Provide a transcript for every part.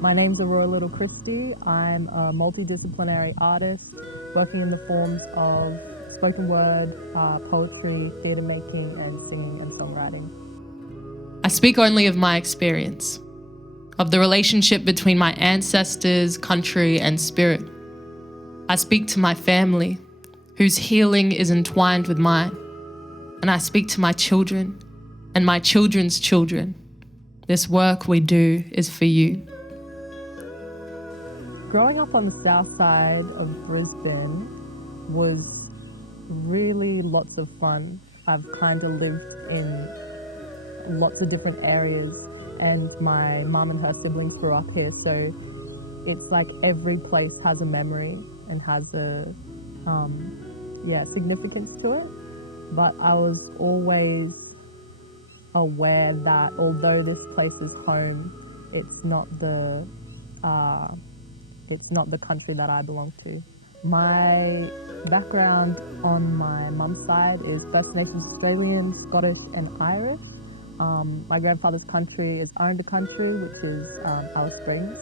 My name's Aurora Liddle-Christie. I'm a multidisciplinary artist working in the forms of spoken word, poetry, theatre making, and singing and songwriting. I speak only of my experience, of the relationship between my ancestors, country, and spirit. I speak to my family, whose healing is entwined with mine, and I speak to my children and my children's children. This work we do is for you. Growing up on the south side of Brisbane was really lots of fun. I've kind of lived in lots of different areas, and my mum and her siblings grew up here, so it's like every place has a memory and has a significance to it. But I was always aware that although this place is home, it's not the country that I belong to. My background on my mum's side is First Nations Australian, Scottish and Irish. My grandfather's country is Aranda country, which is Alice Springs,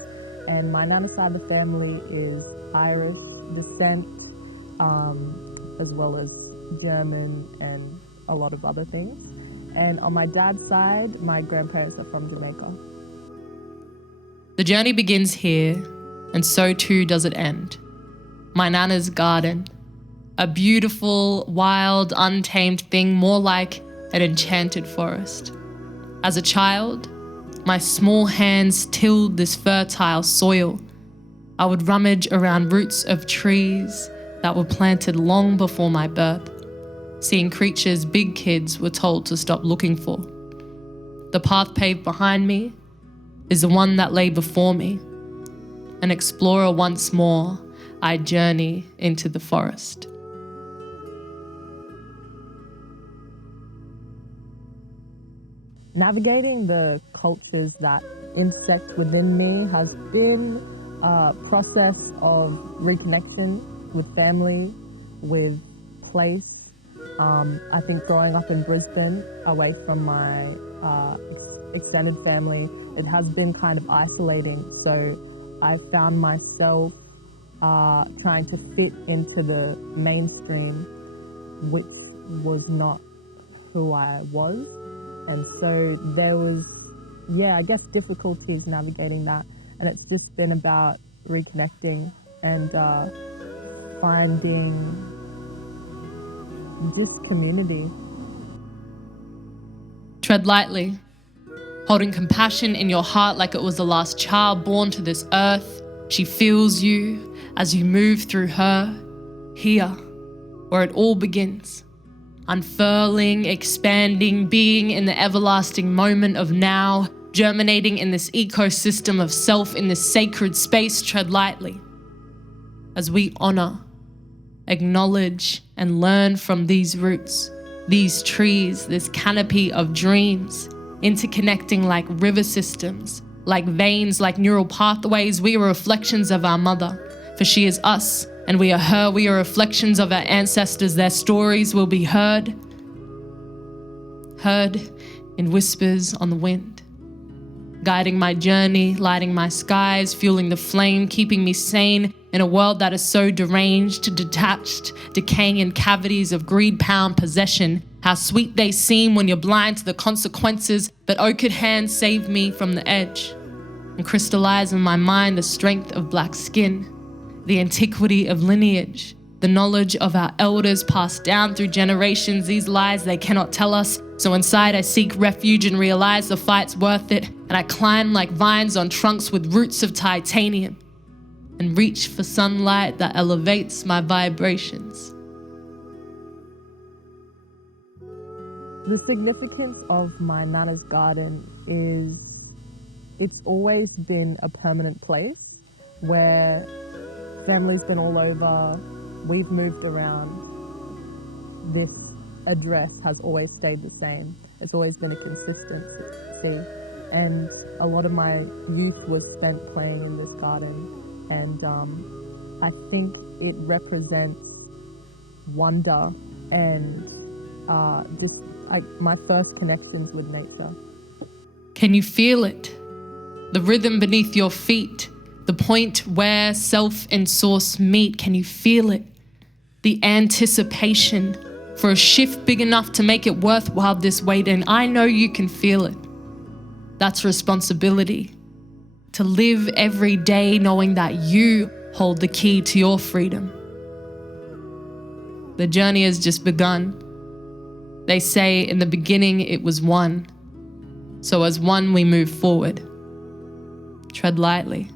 and my nana's side of the family is Irish descent, as well as German and a lot of other things. And on my dad's side, my grandparents are from Jamaica. The journey begins here, and so too does it end. My nana's garden, a beautiful, wild, untamed thing, more like an enchanted forest. As a child, my small hands tilled this fertile soil. I would rummage around roots of trees that were planted long before my birth, seeing creatures big kids were told to stop looking for. The path paved behind me is the one that lay before me. An explorer once more, I journey into the forest. Navigating the cultures that intersect within me has been a process of reconnection with family, with place. I think growing up in Brisbane, away from my extended family, it has been kind of isolating. So I found myself trying to fit into the mainstream, which was not who I was. And so there was, difficulties navigating that. And it's just been about reconnecting and finding just community. Tread lightly, holding compassion in your heart like it was the last child born to this earth. She feels you as you move through her, here, where it all begins. Unfurling, expanding, being in the everlasting moment of now, germinating in this ecosystem of self in this sacred space. Tread lightly as we honor, acknowledge, and learn from these roots, these trees, this canopy of dreams, interconnecting like river systems, like veins, like neural pathways. We are reflections of our mother, for she is us, and we are her. We are reflections of our ancestors. Their stories will be heard in whispers on the wind, guiding my journey, lighting my skies, fueling the flame, keeping me sane in a world that is so deranged, detached, decaying in cavities of greed, power, and possession. How sweet they seem when you're blind to the consequences, but ochred hands save me from the edge and crystallize in my mind the strength of black skin, the antiquity of lineage, the knowledge of our elders passed down through generations. These lies they cannot tell us. So inside I seek refuge and realize the fight's worth it. And I climb like vines on trunks with roots of titanium and reach for sunlight that elevates my vibrations. The significance of my nana's garden is it's always been a permanent place where family's been all over, we've moved around. This address has always stayed the same. It's always been a consistency. And a lot of my youth was spent playing in this garden. And I think it represents wonder and just like my first connections with nature. Can you feel it? The rhythm beneath your feet, the point where self and source meet. Can you feel it? The anticipation for a shift big enough to make it worthwhile this wait. And I know you can feel it. That's responsibility. To live every day knowing that you hold the key to your freedom. The journey has just begun. They say in the beginning it was one. So as one we move forward. Tread lightly.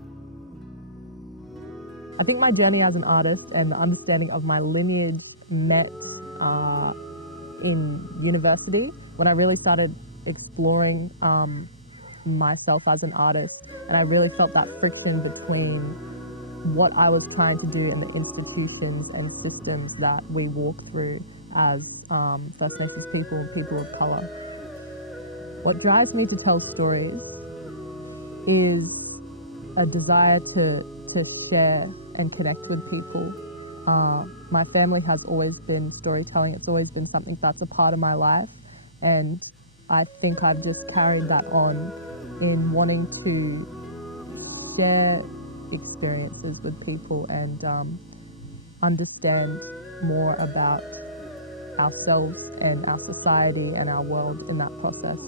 I think my journey as an artist and the understanding of my lineage met in university when I really started exploring myself as an artist, and I really felt that friction between what I was trying to do and the institutions and systems that we walk through as First Nations people and people of colour. What drives me to tell stories is a desire to share and connect with people. My family has always been storytelling. It's always been something that's a part of my life, and I think I've just carried that on in wanting to share experiences with people and understand more about ourselves and our society and our world in that process.